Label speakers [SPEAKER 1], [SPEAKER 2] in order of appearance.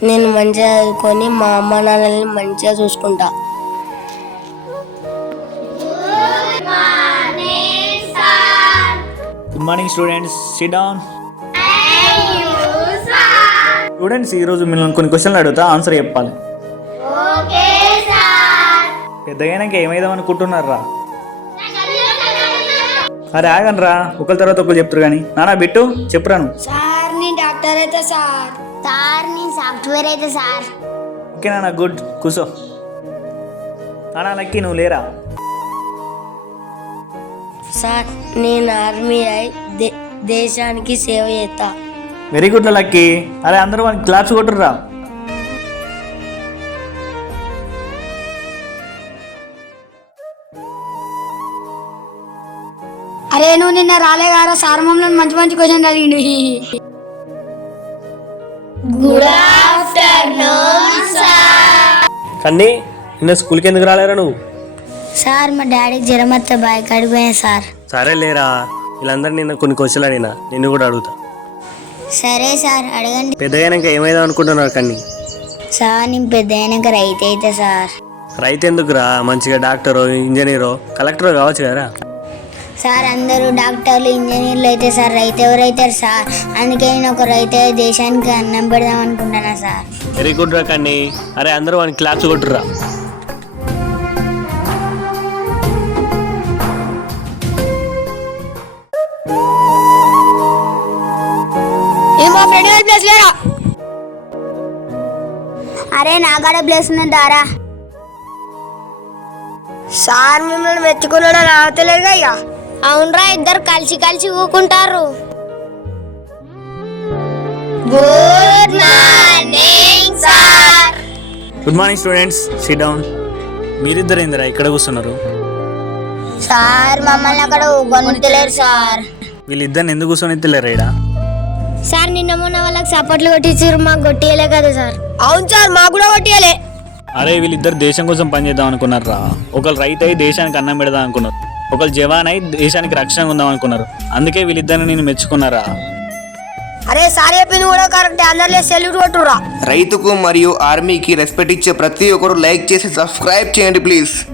[SPEAKER 1] నేను మంచిగా చదువుకొని మా అమ్మ నాన్నల్ని మంచిగా చూసుకుంటా.
[SPEAKER 2] Good morning students, sit down. Students, ఈరోజు మిమ్మల్ని కొన్ని క్వశ్చన్లు అడుగుతా, ఆన్సర్ చెప్పాలి. పెద్దగైనాక ఏమైదాం అనుకుంటున్నారా? అరే ఆగనరా, ఒకరి తర్వాత ఒకరు చెప్తారు కానీ. నానా బిట్టు చెప్పురాను.
[SPEAKER 1] సార్ నేను డాక్టర్ అయితే సార్.
[SPEAKER 3] సార్ నేను సాఫ్ట్వేర్ అయితే సార్.
[SPEAKER 2] ఓకే నాన్న, గుడ్, కూర్చో. నానా లక్కీ, నువ్వు లేరా?
[SPEAKER 1] సార్ నేను ఆర్మీ అయి దేశానికి సేవ చేస్తా.
[SPEAKER 2] Very good Lucky. అరే అందరూ మనకి క్లాప్స్ కొట్టుర్రా.
[SPEAKER 3] అరే నువ్వు నిన్న రాలే గారా, సార్ మమ్మల్ని మంచి మంచి క్వశ్చన్ అడిగిండు.
[SPEAKER 1] Good afternoon sir.
[SPEAKER 4] కన్నీ నిన్న స్కూల్కి ఎందుకు రాలేరా నువ్వు?
[SPEAKER 3] సార్ మా డాడీకి జ్వరం వస్తే బాయ్ కడిపోయాను సార్.
[SPEAKER 4] సరే లేరా, వీళ్ళందరూ నిన్న కొన్ని క్వశ్చన్లు అడిగినా, నిన్ను కూడా అడుగుతా.
[SPEAKER 3] సరే సార్ అడగండి.
[SPEAKER 4] పెద్దగైనాక ఏమైదాం అనుకుంటున్నారు కన్నీ?
[SPEAKER 3] సార్ నేను పెద్ద అయినాక రైతు అయితే సార్.
[SPEAKER 4] రైతు ఎందుకురా, మంచిగా డాక్టరో ఇంజనీరో కలెక్టరో కావచ్చు కదరా.
[SPEAKER 3] సార్ అందరూ డాక్టర్లు ఇంజనీర్లు అయితే సార్ రైతు ఎవరైతారు సార్? అందుకే నేను ఒక రైతు దేశానికి అన్నం పెడదాం అనుకుంటున్నా సార్.
[SPEAKER 4] వెరీ గుడ్ రా కన్నీ. అరే అందరూ వానికి క్లాప్స్ కొట్టుర్రా.
[SPEAKER 3] అరే నాగాడ ప్లేస్ ఉన్నది దారా.
[SPEAKER 1] సార్ మిమ్మల్ని మెచ్చుకున్నాడు రావట్లేదుగా ఇక.
[SPEAKER 3] అవునరా, ఇద్దరు కలిసి కలిసి ఊకుంటారు.
[SPEAKER 1] Good morning sir.
[SPEAKER 2] Good morning students, sit down. మీరిద్దరు ఏందిరా ఇక్కడ కూర్చున్నారు?
[SPEAKER 3] సార్ మమ్మల్ని అక్కడ ఊకొనిలేరు సార్.
[SPEAKER 2] వీళ్ళిద్దరిని ఎందుకు కూర్చొని తెలియరు ఇక్కడ?
[SPEAKER 3] సార్ నిన్న మొన్న వాళ్ళకి సపోర్ట్లు కొట్టించారు, మాకు కొట్టియలే కదా సార్.
[SPEAKER 1] అవును సార్, మాకు కూడా కొట్టియాలి.
[SPEAKER 2] అరే వీళ్ళిద్దరు దేశం కోసం పనిచేద్దాం అనుకున్నారా. ఒకరు రైతు అయి దేశానికి అన్నం పెడదాం అనుకున్నారు, ఒకరు జవాన్ అయి దేశానికి రక్షణ ఉందాం అనుకున్నారు. అందుకే వీళ్ళిద్దరిని నేను మెచ్చుకున్నారా.
[SPEAKER 1] అరే సార్ చెప్పింది కూడా కరెక్ట్. అందరిలో సెల్యూట్ కొట్టురా.
[SPEAKER 5] రైతుకు మరియు ఆర్మీకి రెస్పెక్ట్ ఇచ్చే ప్రతి ఒక్కరు లైక్ చేసి సబ్స్క్రైబ్ చేయండి ప్లీజ్.